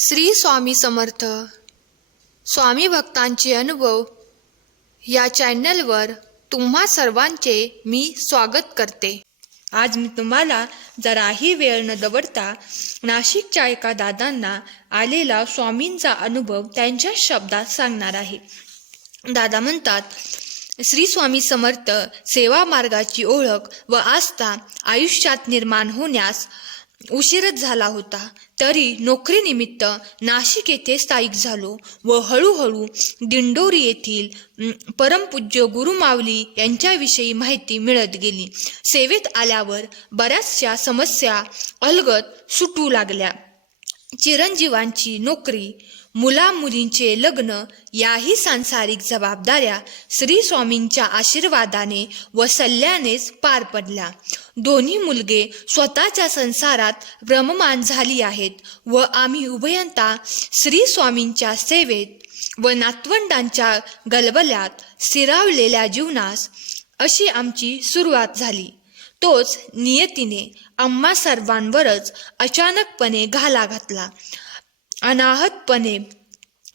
श्री स्वामी समर्थ स्वामी भक्तांचे अनुभव या चॅनलवर तुम्हा सर्वांचे मी स्वागत करते। आज मी तुम्हाला जराही वेळ न दवडता नाशिकच्या एका दादांना आलेला स्वामींचा अनुभव त्यांच्या शब्दात सांगणार आहे। दादा म्हणतात, श्री स्वामी समर्थ सेवा मार्गाची ओळख व आस्था आयुष्यात निर्माण होण्यास उशीरच झाला होता, तरी नोकरीनिमित्त नाशिक येथे स्थायिक झालो व हळूहळू दिंडोरी येथील परमपूज्य गुरुमाऊली यांच्याविषयी माहिती मिळत गेली। सेवेत आल्यावर बऱ्याचशा समस्या अलगद सुटू लागल्या। चिरंजीवांची नोकरी, मुलामुलींचे लग्न याही सांसारिक जबाबदाऱ्या श्री स्वामींच्या आशीर्वादाने व सल्ल्यानेच पार पडल्या। दोन्ही मुलगे स्वतःच्या संसारात रममाण झाली आहेत व आम्ही उभयंता श्री स्वामींच्या सेवेत व नातवंडांच्या गलबल्यात स्थिरावलेल्या जीवनास अशी आमची सुरुवात झाली। तोच नियतीने आम्हा सर्वांवरच अचानकपणे घाला घातला। अनाहतपणे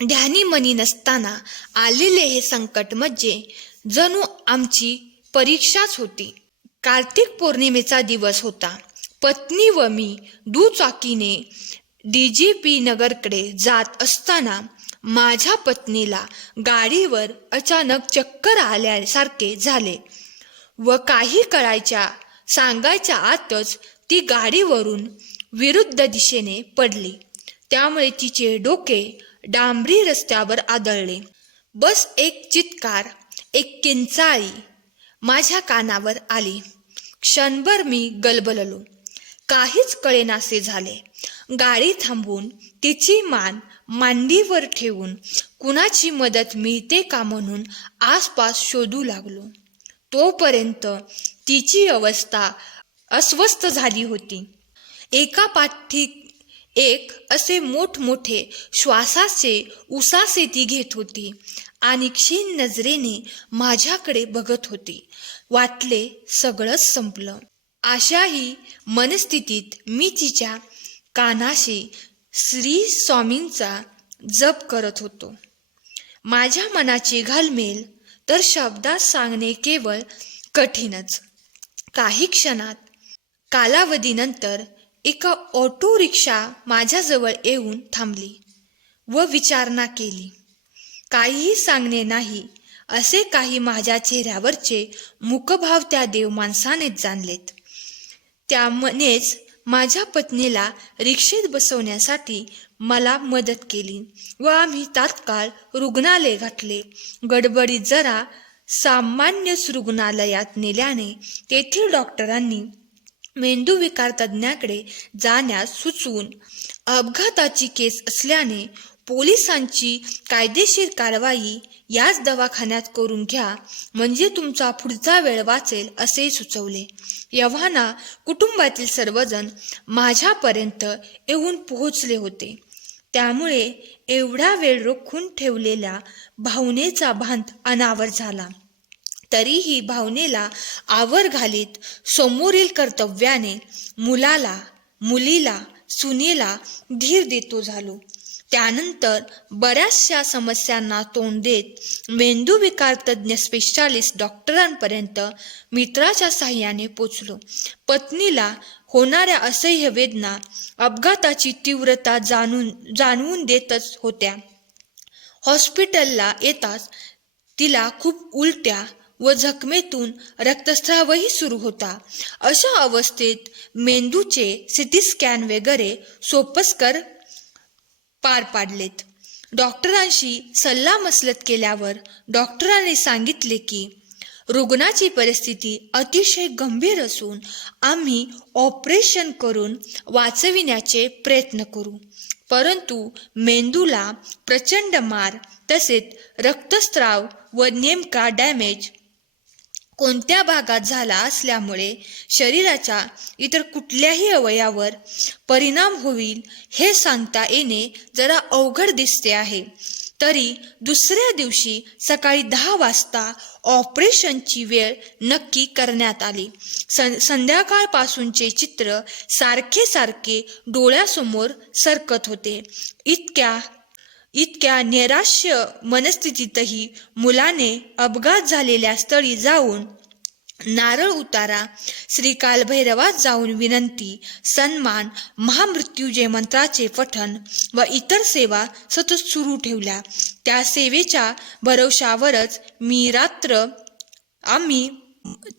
ध्यानीमनी नसताना आलेले हे संकट म्हणजे जणू आमची परीक्षाच होती। कार्तिक पौर्णिमेचा दिवस होता। पत्नी व मी दुचाकीने DGP नगरकडे जात असताना माझ्या पत्नीला गाडीवर अचानक चक्कर आल्यासारखे झाले व काही कळायच्या सांगायच्या आतच ती गाडीवरून विरुद्ध दिशेने पडली। त्यामुळे तिचे डोके डांबरी रस्त्यावर आदळले। बस एक चित्कार, एक किंचाळी माझ्या कानावर आली। क्षणभर मी गलबललो, काहीच कळेनासे झाले। गाडी थांबवून तिची मान मांडीवर ठेवून कुणाची मदत मिळते का म्हणून आसपास शोधू लागलो। तोपर्यंत तिची अवस्था अस्वस्थ झाली होती। एका पाठी एक असे मोठमोठे श्वासाचे उसासे ती घेत होती आणि क्षीण नजरेने माझ्याकडे बघत होती। वाटले सगळंच संपलं। अशाही मनस्थितीत मी तिच्या कानाशी श्री स्वामींचा जप करत होतो। माझ्या मनाची घालमेल तर शब्दात सांगणे केवळ कठीणच। काही क्षणात कालावधीनंतर एका ऑटो रिक्षा माझ्याजवळ येऊन थांबली व विचारणा केली। काहीही सांगणे नाही असे काही माझ्या चेहऱ्यावरचे मुखभाव त्या देव माणसानेच जाणलेत। त्यामनेच माझ्या पत्नीला रिक्षेत बसवण्यासाठी मला मदत केली व आम्ही तात्काळ रुग्णालय गाठले। गडबडीत जरा सामान्यच रुग्णालयात नेल्याने तेथील डॉक्टरांनी मेंदूविकार तज्ज्ञाकडे जाण्यास सुचवून अपघाताची केस असल्याने पोलिसांची कायदेशीर कारवाई याच दवाखान्यात करून घ्या, म्हणजे तुमचा पुढचा वेळ वाचेल असे सुचवले। एव्हाना कुटुंबातील सर्वजण माझ्यापर्यंत येऊन पोहोचले होते। त्यामुळे एवढा वेळ रोखून ठेवलेल्या भावनेचा भांत अनावर झाला। तरीही भावनेला आवर घालीत समोरील कर्तव्याने मुलाला, मुलीला, सुनेला धीर देतो झालो। त्यानंतर बऱ्याचशा समस्यांना तोंड देत मेंदूविकार तज्ज्ञ स्पेशालिस्ट डॉक्टरांपर्यंत मित्राच्या साहाय्याने पोचलो। पत्नीला होणाऱ्या असह्य वेदना अपघाताची तीव्रता जाणवून देतच होत्या। हॉस्पिटलला येताच तिला खूप उलट्या व जखमेतून रक्तस्रावही सुरू होता। अशा अवस्थेत मेंदूचे CT स्कॅन वगैरे सोपस्कर पार पाडलेत। डॉक्टरांशी सल्लामसलत केल्यावर डॉक्टरांनी सांगितले की रुग्णाची परिस्थिती अतिशय गंभीर असून आम्ही ऑपरेशन करून वाचविण्याचे प्रयत्न करू, परंतु मेंदूला प्रचंड मार तसेच रक्तस्राव व नेमका डॅमेज कोणत्या भागात झाला असल्यामुळे शरीराच्या इतर कुठल्याही अवयवावर परिणाम होईल हे सांगता येणे जरा अवघड दिसते आहे। तरी दुसऱ्या दिवशी सकाळी 10 वाजता ऑपरेशनची वेळ नक्की करण्यात आली. संध्याकाळपासूनचे चित्र सारखे सारखे डोळ्यासमोर सरकत होते. इतक्या नैराश्य मनस्थितीतही मुलाने अपघात झालेल्या स्थळी जाऊन नारळ उतारा, श्री कालभैरवात जाऊन विनंती, सन्मान, महामृत्युंजय मंत्राचे पठण व इतर सेवा सतत सुरू ठेवल्या. त्या सेवेच्या भरवशावरच आम्ही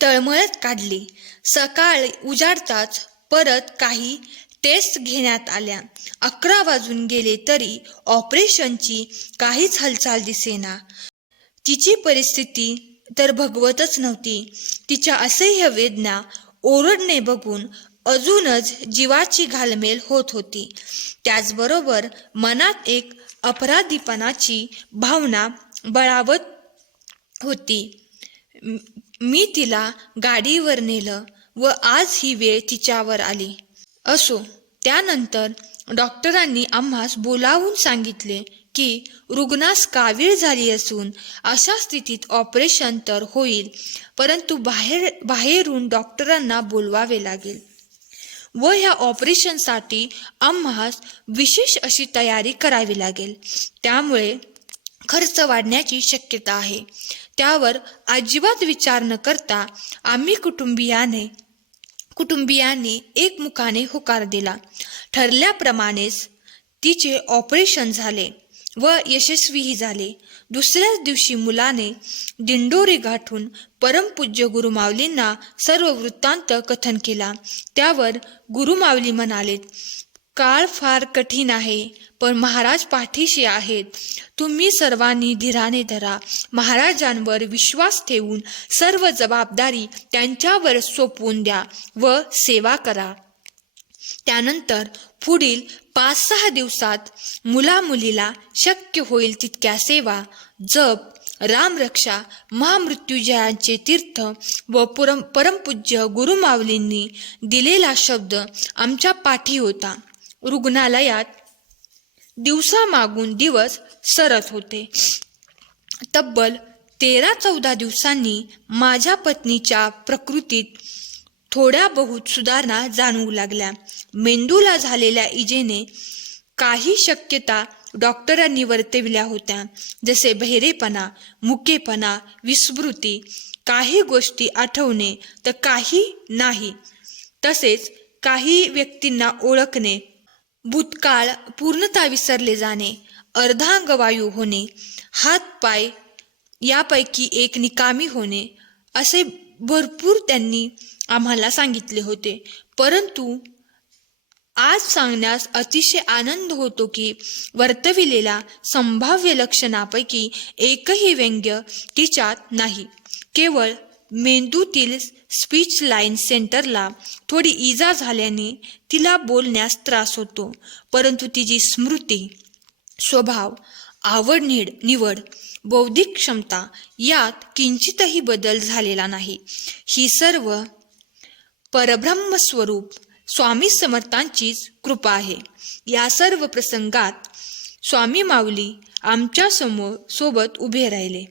तळमळत काढली. सकाळ उजाडताच परत काही टेस्ट घेण्यात आल्या. 11 वाजून गेले तरी ऑपरेशनची काहीच हालचाल दिसेना. तिची परिस्थिती तर भगवतच नव्हती. तिच्या असह्य वेदना, ओरडणे बघून अजूनच जीवाची घालमेल होत होती. त्याचबरोबर मनात एक अपराधीपणाची भावना बळावत होती. मी तिला गाडीवर नेलं व आज ही वेळ तिच्यावर आली. असो, त्यानंतर डॉक्टरांनी आम्हास बोलावून सांगितले की रुग्णास कावीळ झाली असून अशा स्थितीत ऑपरेशन तर होईल, परंतु बाहेरून डॉक्टरांना बोलवावे लागेल व ह्या ऑपरेशनसाठी आम्हास विशेष अशी तयारी करावी लागेल. त्यामुळे खर्च वाढण्याची शक्यता आहे. त्यावर अजिबात विचार न करता आम्ही कुटुंबियांनी एकमुखाने होकार दिला. ठरल्याप्रमाणेच तिचे ऑपरेशन झाले व यशस्वीही झाले. दुसऱ्याच दिवशी मुलाने दिंडोरी गाठून परमपूज्य गुरुमाऊलींना सर्व वृत्तांत कथन केला. त्यावर गुरुमाऊली म्हणालेत, काळ फार कठीण आहे, पण महाराज पाठीशी आहेत. तुम्ही सर्वांनी धीराने धरा. महाराजांवर विश्वास ठेवून सर्व जबाबदारी त्यांच्यावर सोपवून द्या व सेवा करा. त्यानंतर पुढील 5-6 दिवसात मुलामुलीला शक्य होईल तितक्या सेवा, जप, रामरक्षा, महामृत्युंजयाचे तीर्थ व परमपूज्य गुरुमाऊलींनी दिलेला शब्द आमच्या पाठी होता. रुग्णालयात दिवसामागून दिवस सरत होते. तब्बल 13-14 दिवसांनी माझ्या पत्नीच्या प्रकृतीत थोड्या बहुत सुधारणा जाणवू लागल्या. मेंदूला झालेल्या इजेने काही शक्यता डॉक्टरांनी वर्तविल्या होत्या, जसे बहिरेपणा, मुकेपणा, विस्मृती, काही गोष्टी आठवणे तर काही नाही, तसेच काही व्यक्तींना ओळखणे, भूतकाळ पूर्णतः विसरले जाणे, अर्धांगवायू होणे, हातपाय यापैकी एक निकामी होणे, असे भरपूर त्यांनी आम्हाला सांगितले होते. परंतु आज सांगण्यास अतिशय आनंद होतो की वर्तविलेल्या संभाव्य लक्षणापैकी एकही व्यंग्य तिच्यात नाही. केवळ मेंदूतील स्पीच लाईन सेंटरला थोडी इजा झाल्याने तिला बोलण्यास त्रास होतो, परंतु तिची स्मृती, स्वभाव, आवड निवड, बौद्धिक क्षमता यात किंचितही बदल झालेला नाही. ही सर्व परब्रह्मस्वरूप स्वामी समर्थांचीच कृपा आहे. या सर्व प्रसंगात स्वामी माऊली आमच्या सोबत उभे राहिले.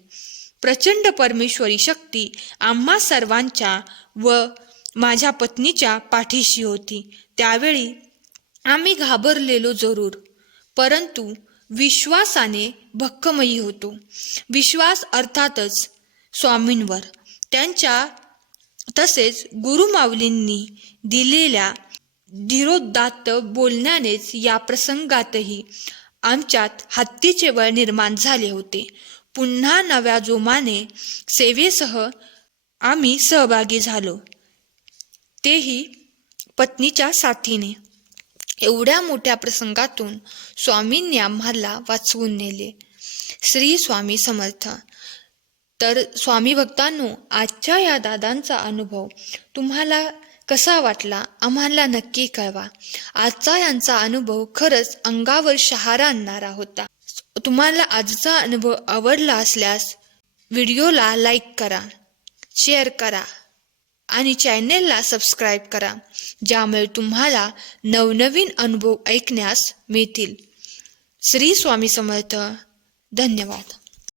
प्रचंड परमेश्वरी शक्ती आम्हा सर्वांच्या व माझ्या पत्नीच्या पाठीशी होती. त्यावेळी आम्ही घाबरलेलो जरूर, परंतु विश्वासाने भक्कमही होतो. विश्वास अर्थातच स्वामींवर, त्यांच्या तसेच गुरुमाऊलींनी दिलेल्या धीरोदात्त बोलण्यानेच या प्रसंगातही आमच्यात हत्तीचे बळ निर्माण झाले होते. पुन्हा नव्या जोमाने सेवेसह आम्ही सहभागी झालो, तेही पत्नीच्या साथीने. एवढ्या मोठ्या प्रसंगातून स्वामींनी आम्हाला वाचवून नेले. श्री स्वामी समर्थ. तर स्वामी भक्तांनो, आजच्या या दादांचा अनुभव तुम्हाला कसा वाटला आम्हाला नक्की कळवा. आजचा यांचा अनुभव खरंच अंगावर शहारा आणणारा होता. तुम्हाला आजचा अनुभव आवडला असल्यास व्हिडिओला लाईक करा, शेअर करा आणि चॅनेलला सबस्क्राईब करा, ज्यामुळे तुम्हाला नवनवीन अनुभव ऐकण्यास मिळतील. श्री स्वामी समर्थ. धन्यवाद.